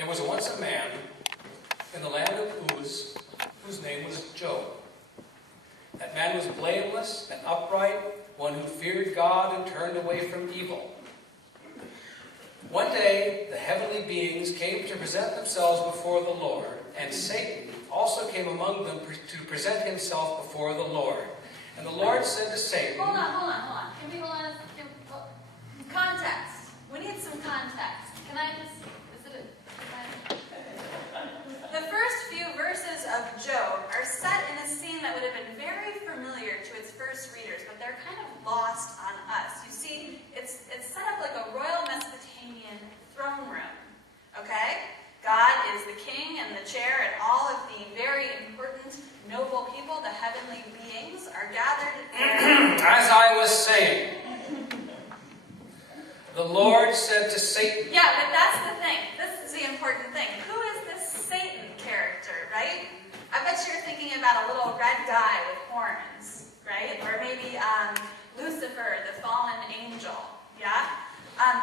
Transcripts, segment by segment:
There was once a man in the land of Uz whose name was Job. That man was blameless and upright, one who feared God and turned away from evil. One day, the heavenly beings came to present themselves before the Lord, and Satan also came among them to present himself before the Lord. And the Lord said to Satan... Hold on. Can we hold on? Context. We need some context. Can I just... The first few verses of Job are set in a scene that would have been very familiar to its first readers, but they're kind of lost on us. You see, it's set up like a royal Mesopotamian throne room. Okay? God is the king and the chair, and all of the very important, noble people, the heavenly beings, are gathered there. As I was saying, the Lord said to Satan... Yeah, but that's the thing. This is the important thing. Who is this Satan character, right? I bet you're thinking about a little red guy with horns, right? Or maybe Lucifer, the fallen angel, yeah?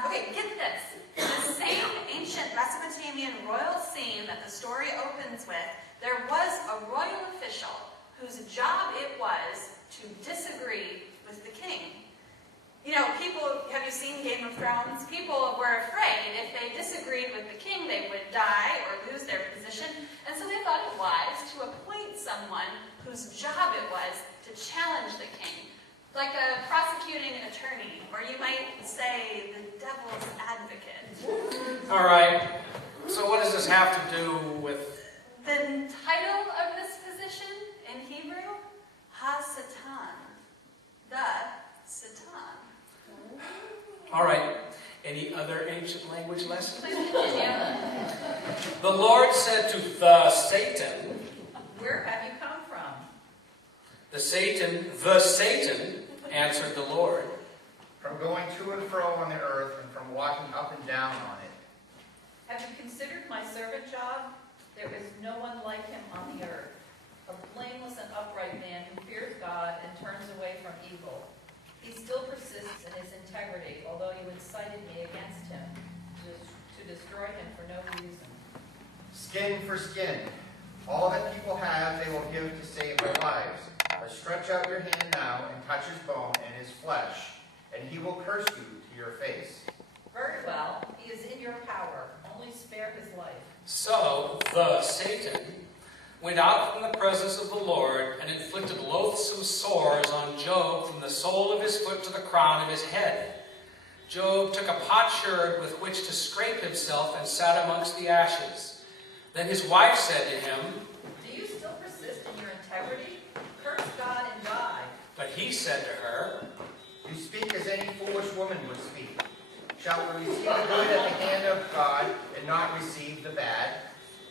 Okay, get this. The same ancient Mesopotamian royal scene that the story opens with, there was a royal official whose job it was to disagree with the king. You know, have you seen Game of Thrones? People were afraid if they disagreed with the king, they would die or lose their position. And so they thought it wise to appoint someone whose job it was to challenge the king. Like a prosecuting attorney, or you might say the devil's advocate. All right. So what does this have to do with... The title of this position in Hebrew? Ha-Satan. The Satan. All right. Any other ancient language lessons? The Lord said to the Satan... Where have you come from? The Satan, answered the Lord. From going to and fro on the earth, and from walking up and down on it. Have you considered my servant Job? There is no one like him on the earth, a blameless and upright man who fears God and turns away from evil. He still persists in his integrity, although you incited me against him to destroy him for no reason. Skin for skin. All that people have they will give to save their lives. But stretch out your hand now and touch his bone and his flesh, and he will curse you to your face. Very well, he is in your power. Only spare his life. So the Satan went out from the presence of the Lord and inflicted loathsome sores on Job from the sole of his foot to the crown of his head. Job took a potsherd with which to scrape himself and sat amongst the ashes. Then his wife said to him, Do you still persist in your integrity? Curse God and die. But he said to her, You speak as any foolish woman would speak. Shall we receive the good at the hand of God and not receive the bad?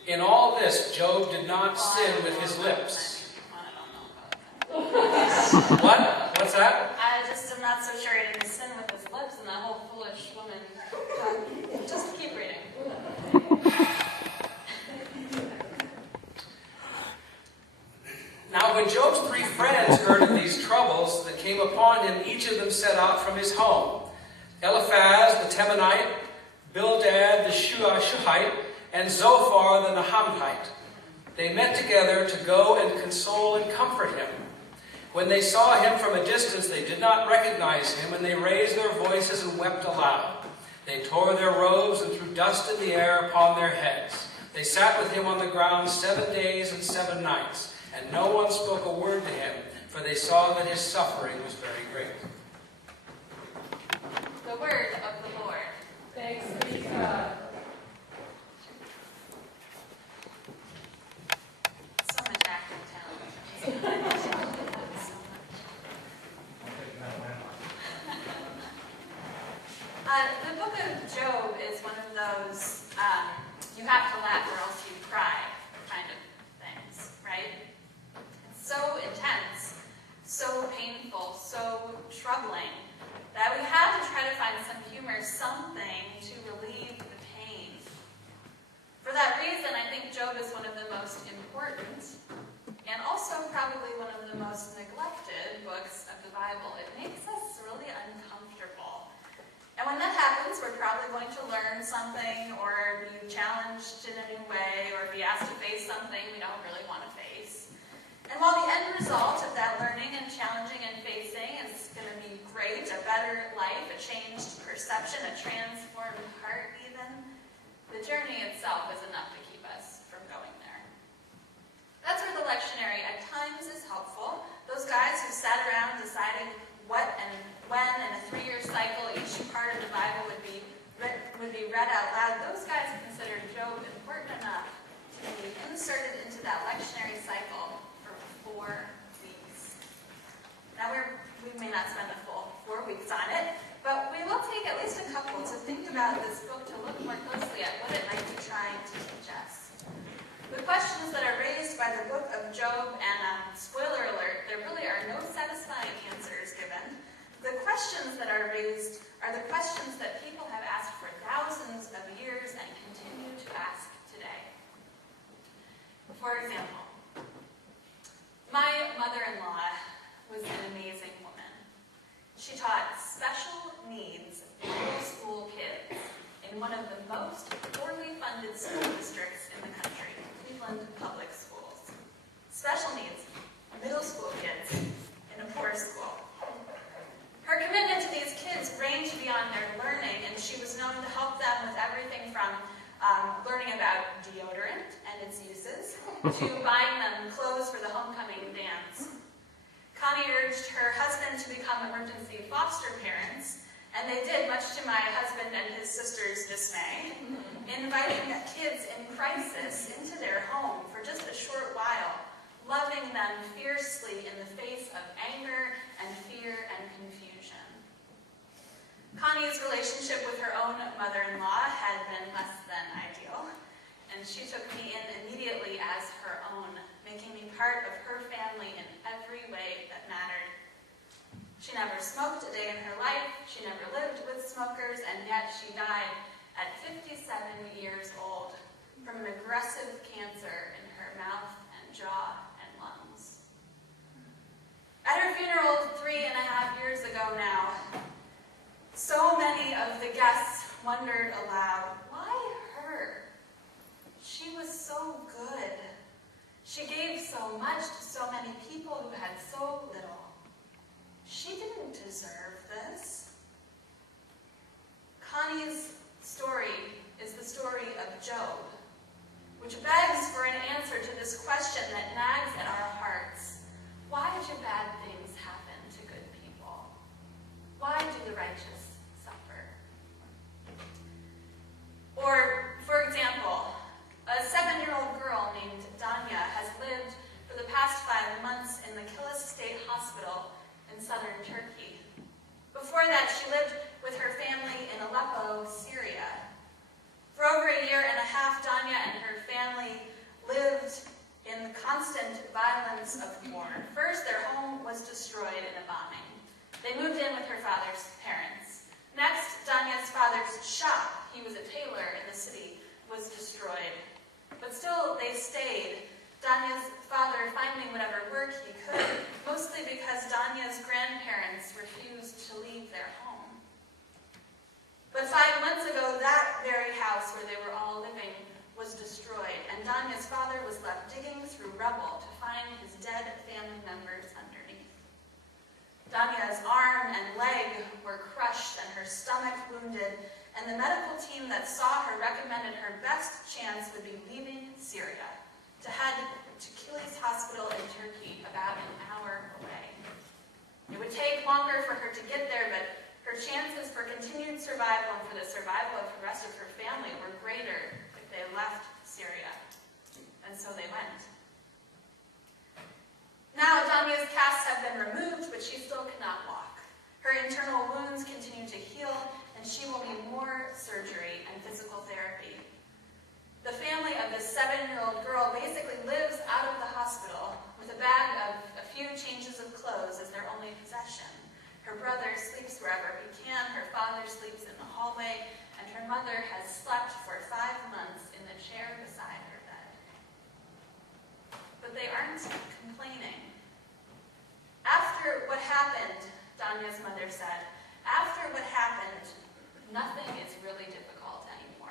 In all this, Job did not sin with his lips. What? What's that? I just am not so sure he didn't sin with his lips and that whole foolish woman. Just keep reading. Now when Job's 3 friends heard of these troubles that came upon him, each of them set out from his home. Eliphaz the Temanite, Bildad the Shuhite, and Zophar the Naamathite. They met together to go and console and comfort him. When they saw him from a distance, they did not recognize him, and they raised their voices and wept aloud. They tore their robes and threw dust in the air upon their heads. They sat with him on the ground 7 days and 7 nights, and no one spoke a word to him, for they saw that his suffering was very great. The word of the Lord. Thanks be to God. So much acting talent. The book of Job is one of those you have to laugh or else you cry kind of things, right? It's so intense, so painful, so troubling that we have to try to find some humor, something to relieve the pain. For that reason, I think Job is one of the most important and also probably one of the most neglected books of the Bible. It makes us really uncomfortable. And when that happens, we're probably going to learn something, or be challenged in a new way, or be asked to face something we don't really want to face. And while the end result of that learning and challenging and facing is going to be great, a better life, a changed perception, a transformed heart even, the journey itself is enough to keep us from going there. That's where the lectionary at times is helpful. Those guys who sat around deciding what and when in a 3-year cycle each part of the Bible would be read out loud, those guys considered Job important enough to be inserted into that lectionary cycle for 4 weeks. Now we may not spend a full 4 weeks on it, but we will take at least a couple to think about this book, to look more closely at what it might be trying to teach us. The questions that are raised by the book of Job, and spoiler alert, there really are no satisfying answers given. The questions that are raised are the questions that people have asked for thousands of years and continue to ask today. For example, my mother-in-law was an amazing woman. She taught special needs middle school kids in one of the most poorly funded school districts in the country, Cleveland Public Schools. Special needs middle school kids in a poor school. Her commitment to these kids ranged beyond their learning, and she was known to help them with everything from learning about deodorant and its uses to buying them clothes for the homecoming dance. Connie urged her husband to become emergency foster parents, and they did, much to my husband and his sister's dismay, inviting kids in crisis into their home for just a short while, loving them fiercely in the face of anger and fear and confusion. Connie's relationship with her own mother-in-law had been less than ideal, and she took me in immediately as her own, making me part of her family in every way that mattered. She never smoked a day in her life, she never lived with smokers, and yet she died at 57 years old from an aggressive cancer in her mouth and jaw and lungs. At her funeral 3.5 years ago now, so many of the guests wondered aloud, why her? She was so good. She gave so much to so many people who had so little. She didn't deserve this. Connie's story is the story of Job, which begs for an answer to this question that nags at our hearts. Why do bad things happen to good people? Why do the righteous suffer? Or, for example, a 7-year-old girl named Danya has lived for the past 5 months in the Kilis State Hospital in southern Turkey. Before that, she lived with her family in Aleppo, Syria. For over 1.5 years, Danya and her family lived in the constant violence of war. First, their home was destroyed in a bombing. They moved in with her father's parents. Next, Danya's father's shop, he was a tailor in the city, was destroyed. But still, they stayed. Danya's father finding whatever work he could, mostly because Danya's grandparents refused to leave their home. But 5 months ago, that very house where they were all living was destroyed, and Danya's father was left digging through rubble to find his dead family members underneath. Danya's arm and leg were crushed and her stomach wounded, and the medical team that saw her recommended her best chance would be leaving Syria to head to Kilis Hospital in Turkey, about an hour away. It would take longer for her to get there, but her chances for continued survival and for the survival of the rest of her family were greater if they left Syria. And so they went. Now, Danya's casts have been removed, but she still cannot walk. Her internal wounds continue to heal, and she will need more surgery and physical therapy. The family of this 7-year-old girl basically lives out of the hospital with a bag of a few changes of clothes as their only possession. Her brother sleeps wherever he can, her father sleeps in the hallway, and her mother has slept for 5 months in the chair beside her bed. But they aren't complaining. After what happened, Danya's mother said, after what happened, nothing is really difficult anymore.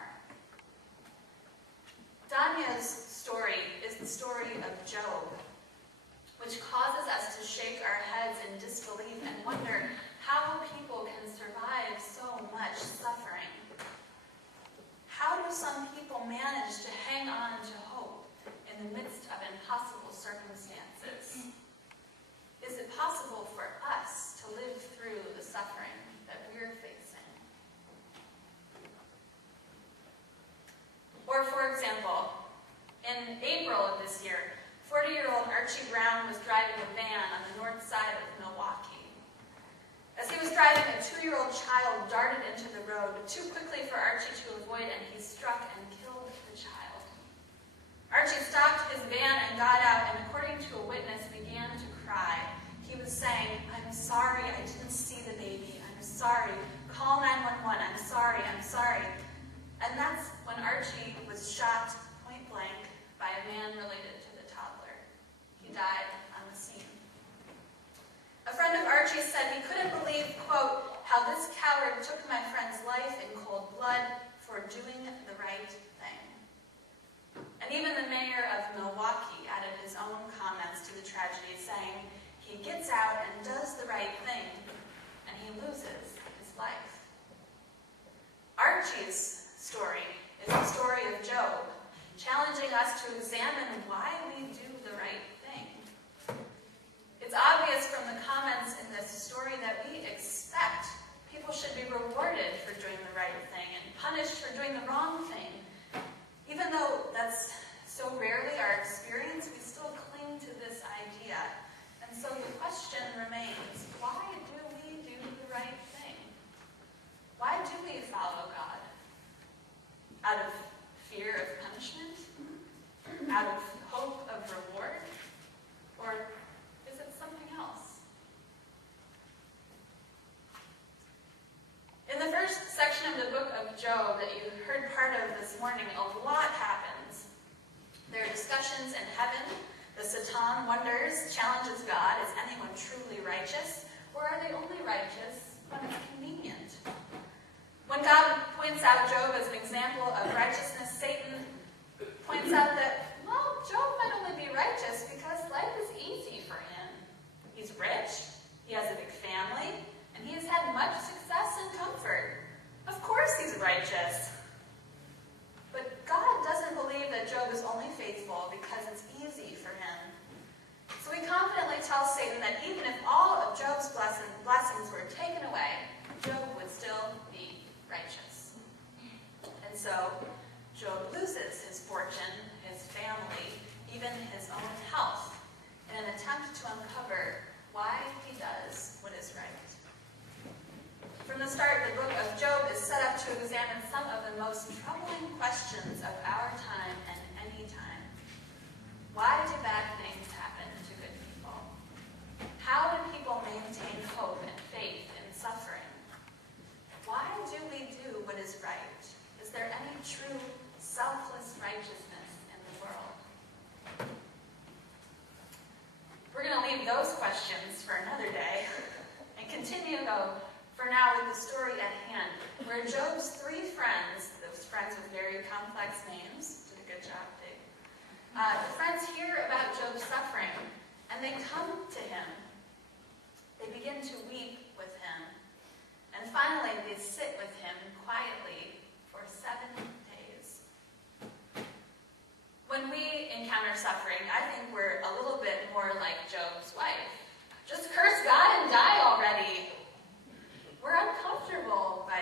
manage to hang on to hope in the midst of impossible circumstances? Is it possible for us to live through the suffering that we're facing? Or, for example, in April of this year, 40-year-old Archie Brown was driving a van on the north side of Milwaukee. As he was driving, a 2-year-old child darted into the road too quickly for Archie to avoid, and he struck and killed the child. Archie stopped his van and got out, and according to a witness, began to cry. He was saying, "I'm sorry, I didn't see the baby. I'm sorry. Call 911. I'm sorry, I'm sorry." And that's when Archie was shot point blank by a man related to the toddler. He died on the scene. A friend of Archie said he couldn't believe, quote, "how this coward took my friend's life in cold blood for doing the right thing." And even the mayor of Milwaukee added his own comments to the tragedy, saying, "He gets out and does the right thing, and he loses his life." Archie's story is the story of Job, challenging us to examine why we do the right thing. It's obvious from the comments in this story that we expect people should be rewarded for doing the right thing and punished for doing the wrong thing. Even though that's so rarely our experience, we still cling to this idea. And so the question remains, why do we do the right thing? Why do we follow God? Out of fear of punishment? Out of hope of reward? Or is it something else? In the first section of the book of Job that you heard part of this morning, a lot happens. There are discussions in heaven. The Satan wonders, challenges God, is anyone truly righteous? Or are they only righteous when it's convenient? When God points out Job as an example of righteousness, Satan points out that, well, Job might only be righteous because life is easy for him. He's rich, he has a big family, and he has had much success and comfort. Of course he's righteous. But God doesn't believe that Job is only faithful because it's easy for him. So he confidently tells Satan that even if all of Job's blessings were taken away, Job would still be righteous. And so Job loses his fortune, his family, even his own health, in an attempt to uncover why he does what is right. From the start, the book of Job is set up to examine some of the most troubling questions of our time and any time. Why do bad things happen to good people? How do people maintain hope and faith in suffering? Why do we do what is right? Is there any true selfless righteousness in the world? We're going to leave those questions for another day and continue, though, for now with the story at hand, where Job's 3 friends, those friends with very complex names, did a good job, Dave, the friends hear about Job's suffering, and they come to him. They begin to weep with him, and finally they sit with him quietly for 7 days. When we encounter suffering, I think we're a little bit more like Job's wife. Just curse God and die already. We're uncomfortable by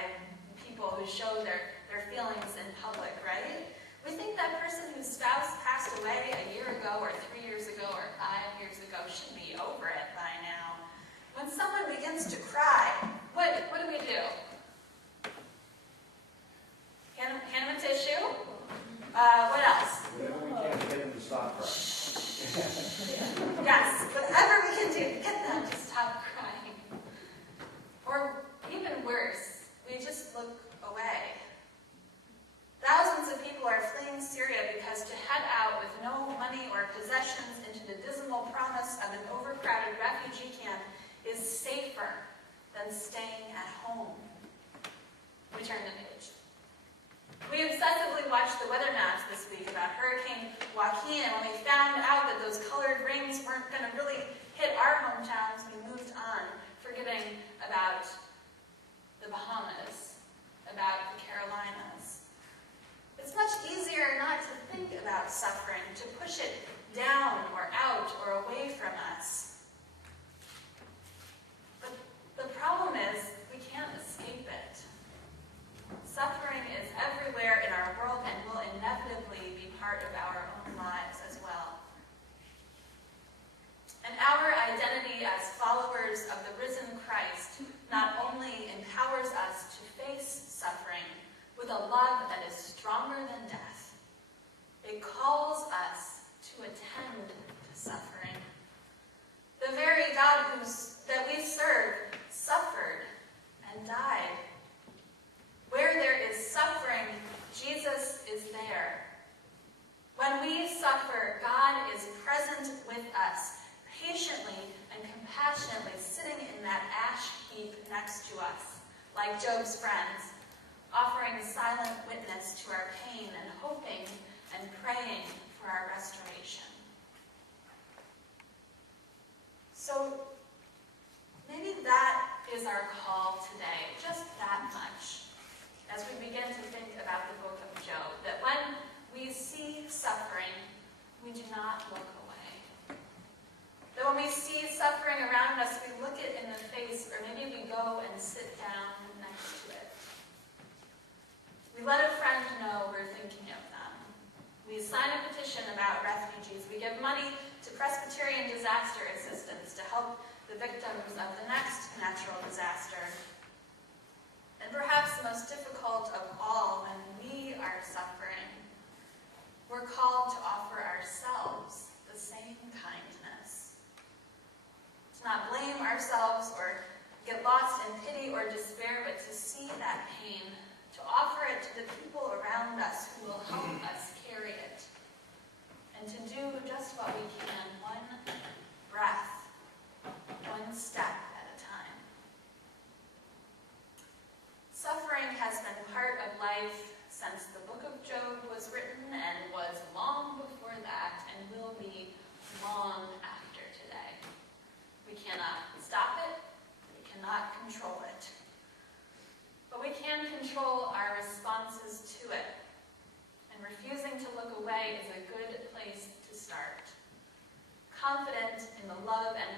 people who show their feelings in public, right? We think that person whose spouse passed away a year ago or 3 years ago or 5 years ago should be over it by now. When someone begins to cry, what do we do? Hand them a tissue? What else? Whatever we can to get them to stop crying. Yes, whatever we can do to get them to stop crying. Or even worse, we just look away. Thousands of people are fleeing Syria because to head out with no money or possessions into the dismal promise of an overcrowded refugee camp is safer than staying at home. We turn the page. We obsessively watched the weather maps this week about Hurricane Joaquin, and when we found out that those colored rings weren't going to really hit our hometowns, we moved on, forgetting about the Bahamas, about the Carolinas. It's much easier not about suffering, to push it down or out or away from us. But the problem is we can't escape it. Suffering is everywhere in our world and will inevitably be part of our own lives as well. And our identity as followers of the risen Christ not only empowers us to face suffering with a love that is stronger than death, it calls us to attend to suffering. The very God that we serve suffered and died. Where there is suffering, Jesus is there. When we suffer, God is present with us, patiently and compassionately sitting in that ash heap next to us, like Job's friends, offering silent witness to our pain and hoping and praying for our restoration. So maybe that is our call today, just that much, as we begin to think about the book of Job, that when we see suffering, we do not look away. That when we see suffering around us, we look it in the face, or maybe we go and sit down next to it. We let a friend know we're thinking of them. We sign a petition about refugees. We give money to Presbyterian disaster assistance to help the victims of the next natural disaster. And perhaps the most difficult of all, when we are suffering, we're called to offer ourselves the same kindness. To not blame ourselves or get lost in pity or despair, but to see that pain, to offer it to the people around us who will help us carry it, and to do just what we can, one breath, one step at a time. Suffering has been part of life since the book of Job was written, and was long before that, and will be long after today. We cannot stop it, we cannot control it. But we can control our responses to it. And refusing to look away is a good place to start. Confident in the love and